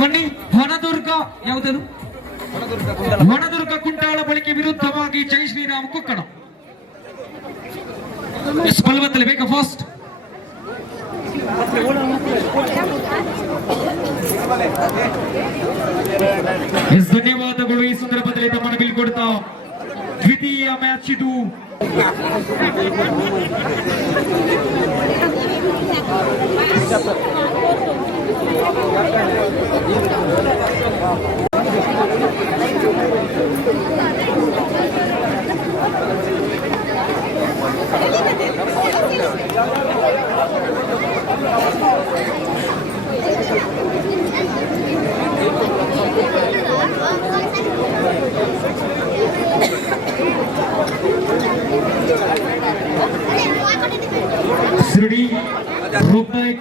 ಬನ್ನಿ ವನದುರ್ಗ ಯಾವುದದು ವನದುರ್ಗ ಕುಂಟಾಳಪಳಿಕೆ ವಿರುದ್ಧವಾಗಿ ಜೈ ಶ್ರೀರಾಮ್ ಕೊಕ್ಕಡ ಬಲವತ್ತಲ್ಲಿ ಬೇಗ ಫಾಸ್ಟ್ ಧನ್ಯವಾದಗಳು ಈ ಸಂದರ್ಭದಲ್ಲಿ ತಮ್ಮನ್ನು ಬೀಳ್ಕೊಡ್ತಾ ದ್ವಿತೀಯ ಮ್ಯಾಚ್ ಇದು Srudi, rope night.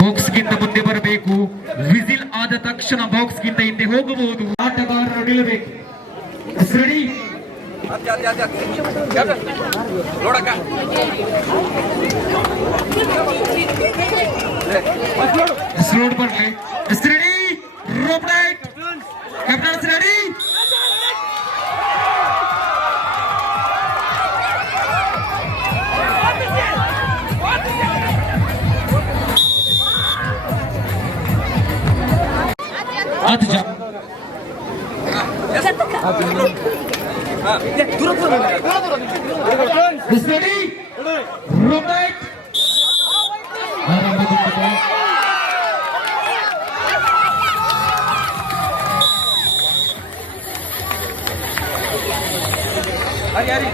ಬಾಕ್ಸ್ ಗಿಂತ ಮುಂದೆ ಬರಬೇಕು. ವಿಸಿಲ್ ಆದ ತಕ್ಷಣ ಬಾಕ್ಸ್ ಗಿಂತ ಹಿಂದೆ ಹೋಗಬಹುದು. ಆಟಗಾರರು ನಿಲ್ಲಬೇಕು. ರೆಡಿ ಸ್ಲೋಡ್ ಬರಲಿ. Ready rope night. Captains ready. Atacağım. Ready? Rope night. Hari.